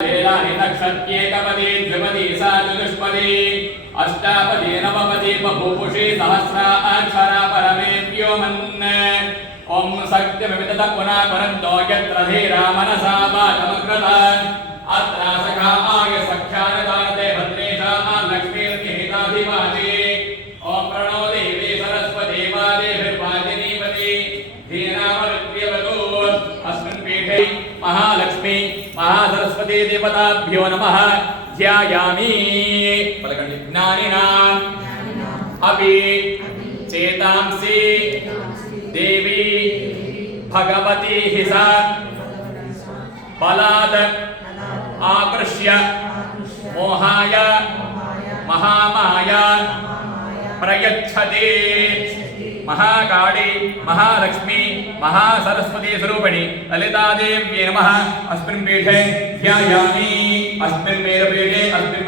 नक्षत्रेकपदी द्विपदी सा चतुष्पदी अष्टापदी नवपदी बभूषी सहस्राक्षरा परमे व्योमन् ओम सत्यमिदत पुनः परन्तो यत्र धीरा मनसा वाचमकृत अत्र सखाय सख्यानदानते भद्रेशा लक्ष्मीर्निहिताधिवाची ओम प्रणो देवी सरस्वती वादेभिर्वाजिनीपति धीनामविद्यवतु अस्मिन् पीठे महालक्ष्मी महासरस्वती देवताभ्यो नमः ध्यायामि पलकंडि ज्ञानिनाम् अपि चेतांसि देवी भगवती हि सा बलात् आकृष्य मोहाय महामाया प्रयच्छति महाकाली महालक्ष्मी महासरस्वती स्वरूपिणी ललितादेव्यै नमः अस्मिन् पीठे ध्यायामि अस्मिन् मेरुपीठे अस्मिन्